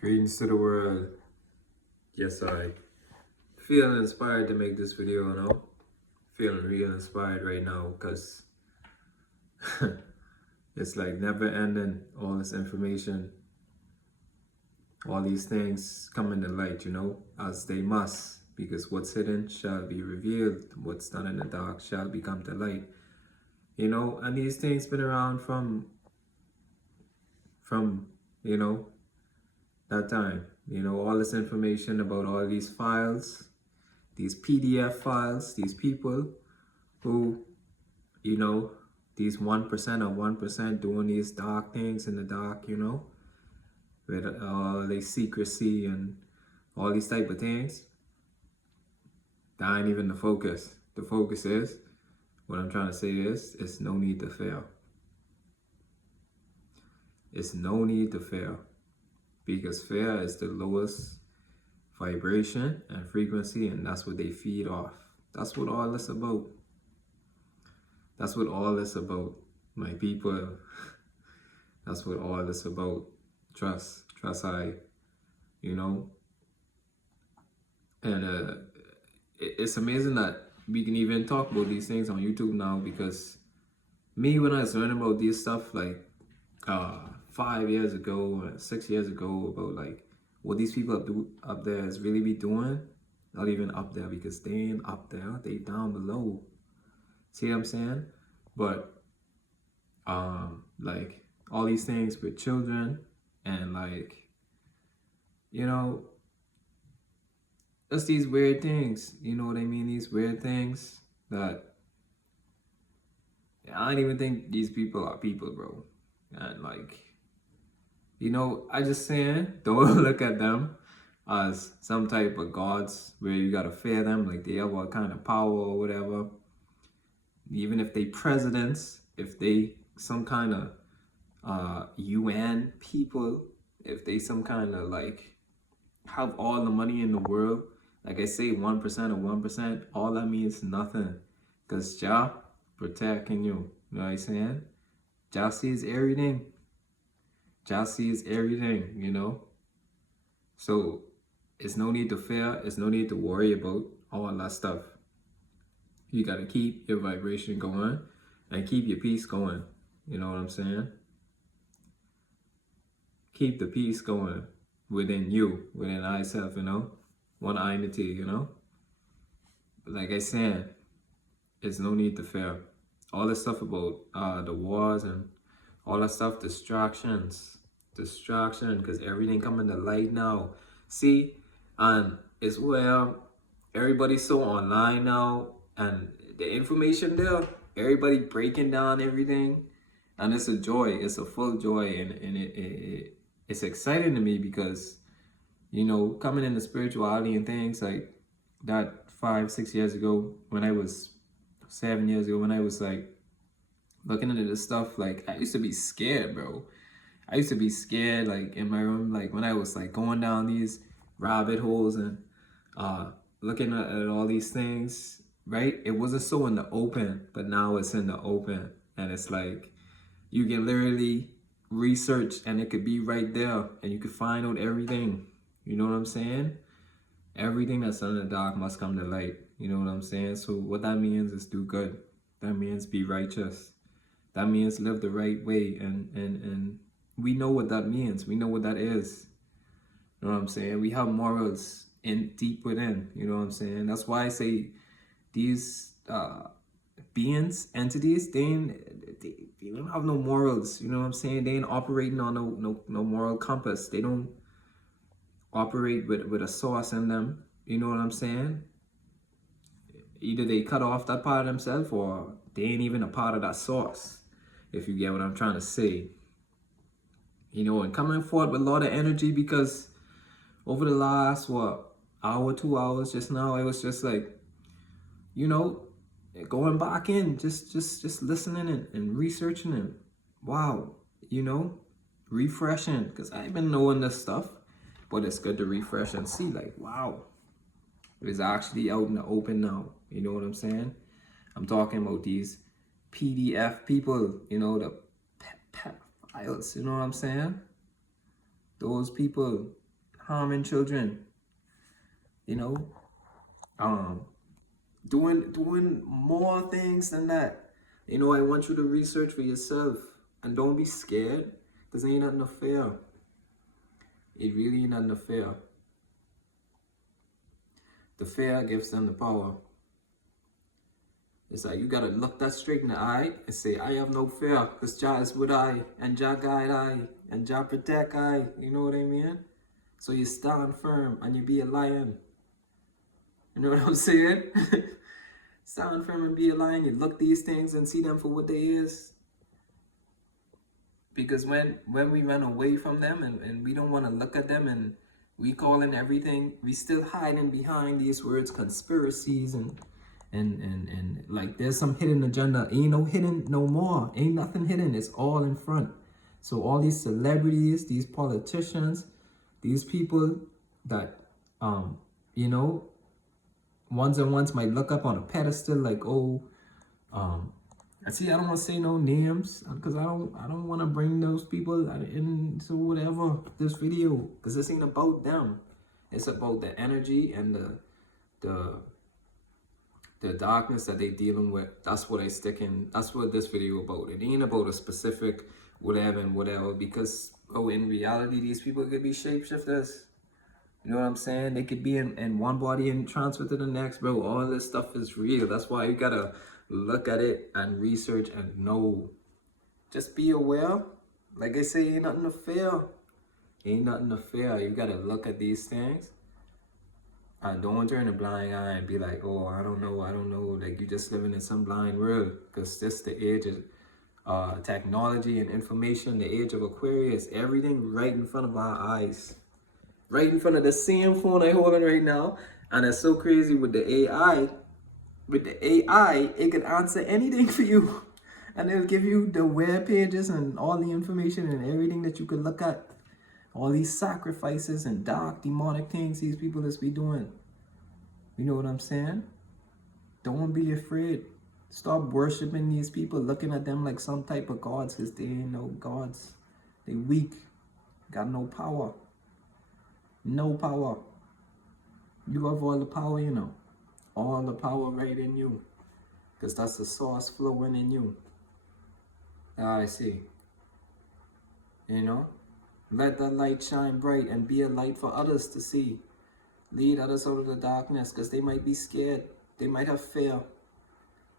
Greetings to the world. Yes, I feel inspired to make this video, Feeling real inspired right now because it's like never ending. All this information, all these things come into light, as they must. Because what's hidden shall be revealed, what's done in the dark shall become the light. And these things been around from that time. All this information about all these files, these PDF files, these people who, these 1% of 1% doing these dark things in the dark, with all the secrecy and all these type of things. That ain't even the focus. The focus is, what I'm trying to say is, it's no need to fear. It's no need to fear. Because fear is the lowest vibration and frequency, and that's what they feed off. That's what all this about. That's what all this about, my people. That's what all this about. Trust I, and it's amazing that we can even talk about these things on YouTube now, because me, when I was learning about these stuff like 5 years ago or 6 years ago, about like what these people up there is really be doing, not even up there, because they ain't up there, they down below. See what I'm saying? But like all these things with children and like, just these weird things, you know what I mean? These weird things that I don't even think these people are people, bro. And like, I just saying, don't look at them as some type of gods where you gotta fear them, like they have all kind of power or whatever. Even if they presidents, if they some kind of UN people, if they some kind of like have all the money in the world, like I say, 1% of 1%, all that means nothing, because Jah protecting you. You know what I'm saying? Jah sees everything. Jah sees everything, So it's no need to fear. It's no need to worry about all that stuff. You got to keep your vibration going and keep your peace going. You know what I'm saying? Keep the peace going within you, within thyself, one entity, But like I said, it's no need to fear. All this stuff about the wars and all that stuff, distraction, because everything coming to light now. See, and it's where everybody's so online now, and the information there, everybody breaking down everything, and it's a joy. It's a full joy, and it's exciting to me because, coming into spirituality and things like that 5-6 years ago, when I was 7 years ago, when I was like looking into this stuff, like I used to be scared, bro. I used to be scared, like in my room, like when I was like going down these rabbit holes and looking at all these things, right? It wasn't so in the open, but now it's in the open, and it's like you can literally research, and it could be right there, and you could find out everything. You know what I'm saying? Everything that's in the dark must come to light. You know what I'm saying? So what that means is do good. That means be righteous. That means live the right way, and we know what that means. We know what that is. You know what I'm saying? We have morals in deep within. You know what I'm saying? That's why I say these beings, entities, they don't have no morals. You know what I'm saying? They ain't operating on no moral compass. They don't operate with a source in them. You know what I'm saying? Either they cut off that part of themselves, or they ain't even a part of that source, if you get what I'm trying to say. And coming forward with a lot of energy, because over the last, hour, 2 hours just now, I was just like, going back in, just listening and researching and wow, refreshing, because I've been knowing this stuff, but it's good to refresh and see like, wow, it's actually out in the open now. You know what I'm saying? I'm talking about these PDF people, the pedophiles, you know what I'm saying? Those people, harming children, you know, doing more things than that. You know, I want you to research for yourself and don't be scared, because ain't nothing to fear. It really ain't nothing to fear. The fear gives them the power. It's like you gotta look that straight in the eye and say, I have no fear, because Jah is with I, and Jah guide I, and Jah protect I. You know what I mean? So you stand firm and you be a lion. You know what I'm saying? Stand firm and be a lion. You look these things and see them for what they is. Because when we run away from them and we don't want to look at them and we calling everything, we still hiding behind these words, conspiracies and like there's some hidden agenda. Ain't no hidden no more. Ain't nothing hidden. It's all in front. So all these celebrities, these politicians, these people that you know, ones and ones might look up on a pedestal like, oh, I don't want to say no names because I don't want to bring those people into whatever this video, because this ain't about them. It's about the energy and the darkness that they dealing with. That's what I stick in. That's what this video about. It ain't about a specific whatever, because in reality these people could be shapeshifters. You know what I'm saying? They could be in one body and transfer to the next, bro. All this stuff is real. That's why you gotta look at it and research and know. Just be aware. Like I say, ain't nothing to fear. Ain't nothing to fear. You gotta look at these things. And don't turn a blind eye and be like, oh, I don't know. Like you just living in some blind world. Because this the age of technology and information, the age of Aquarius. Everything right in front of our eyes. Right in front of the same phone I holding right now. And it's so crazy with the AI. With the AI, it can answer anything for you. And it'll give you the web pages and all the information and everything that you could look at. All these sacrifices and dark demonic things these people just be doing. You know what I'm saying? Don't be afraid. Stop worshiping these people, looking at them like some type of gods, because they ain't no gods. They weak. Got no power. No power. You have all the power, you know. All the power right in you. Because that's the source flowing in you. I see. You know? Let that light shine bright and be a light for others to see. Lead others out of the darkness, because they might be scared. They might have fear.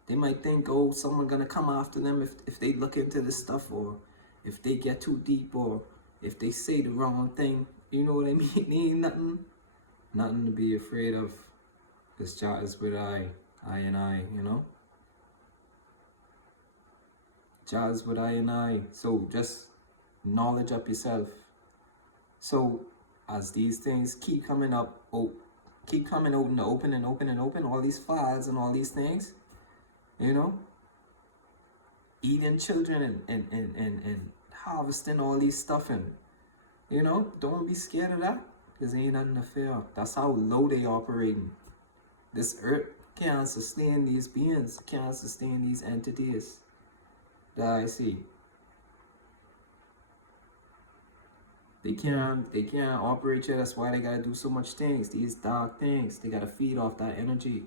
They might think, oh, someone's going to come after them if they look into this stuff, or if they get too deep, or if they say the wrong thing. You know what I mean? Ain't nothing to be afraid of. This Jah is with I and I, you know? Jah is with I and I. So just knowledge up yourself. So as these things keep coming up, keep coming out in the open and open and open, all these files and all these things, you know? Eating children and harvesting all these stuff, and you know, don't be scared of that, because ain't nothing to fear. That's how low they operating. This earth can't sustain these beings, can't sustain these entities that I see. They can't operate yet. That's why they gotta do so much things, these dark things. They gotta feed off that energy,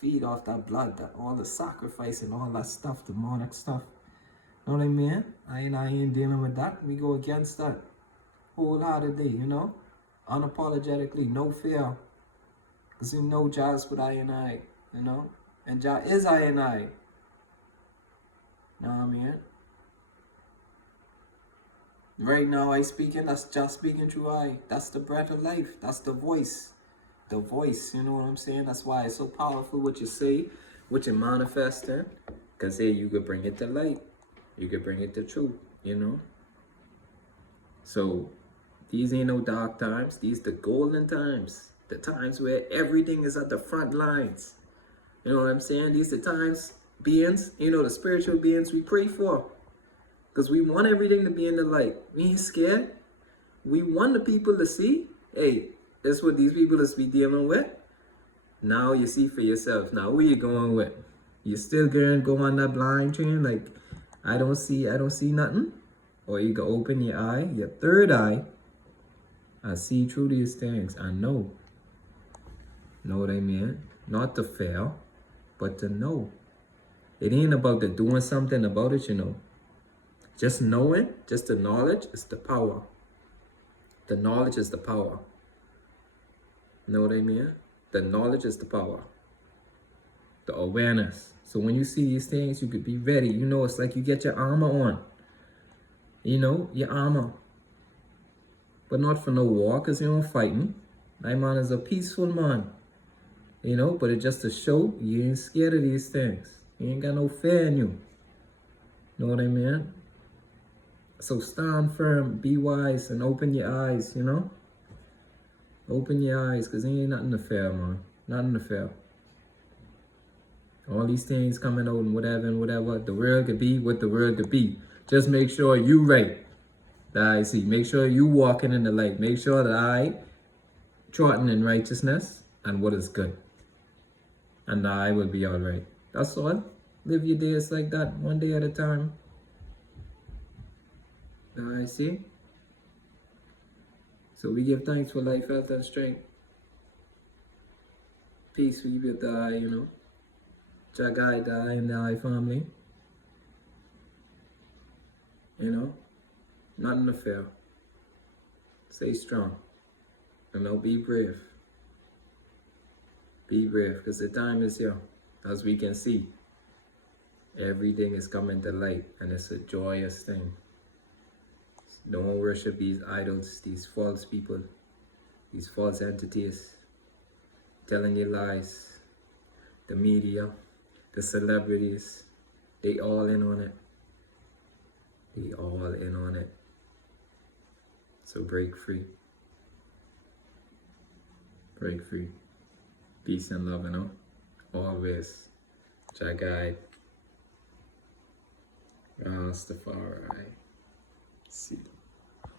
feed off that blood, that all the sacrifice and all that stuff, demonic stuff. Know what I mean? I ain't dealing with that. We go against that wholeheartedly, you know, unapologetically, no fear, because you know Jah is with I and I, you know, and Jah is I and I. Know what I mean? Right now I speaking, that's Jah speaking through I. That's the breath of life. That's the voice. The voice, you know what I'm saying? That's why it's so powerful what you say, what you manifesting, because hey, you could bring it to light. You could bring it to truth, you know? So these ain't no dark times. These the golden times. The times where everything is at the front lines. You know what I'm saying? These the times, beings, you know, the spiritual beings we pray for. Because we want everything to be in the light. We ain't scared. We want the people to see. Hey, that's what these people is be dealing with. Now you see for yourself. Now where you going with? You still gonna go on that blind train? Like, I don't see nothing. Or you can open your eye, your third eye, I see through these things. I know. Know what I mean? Not to fail, but to know. It ain't about the doing something about it, you know. Just knowing, just the knowledge is the power. The knowledge is the power. Know what I mean? The knowledge is the power. The awareness. So when you see these things, you could be ready. You know, it's like you get your armor on. You know, your armor. But not for no war, because you don't fighting. My man is a peaceful man. You know, but it's just to show you ain't scared of these things. You ain't got no fear in you. Know what I mean? So stand firm, be wise, and open your eyes, you know? Open your eyes, because there ain't nothing to fear, man. Nothing to fear. All these things coming out and whatever. The world could be what the world could be. Just make sure you right. That I see. Make sure you walking in the light. Make sure that I trotting in righteousness and what is good. And I will be alright. That's all. Live your days like that, one day at a time. I see. So we give thanks for life, health, and strength. Peace we with I, you know. Jagai die and the I family. You know. Nothing to fear. Stay strong. You know, be brave. Be brave, because the time is here. As we can see, everything is coming to light, and it's a joyous thing. Don't worship these idols, these false people, these false entities, telling you lies. The media, the celebrities, they all in on it. They all in on it. So break free. Break free. Peace and love, you know. Always. Jagai. Rastafari. See.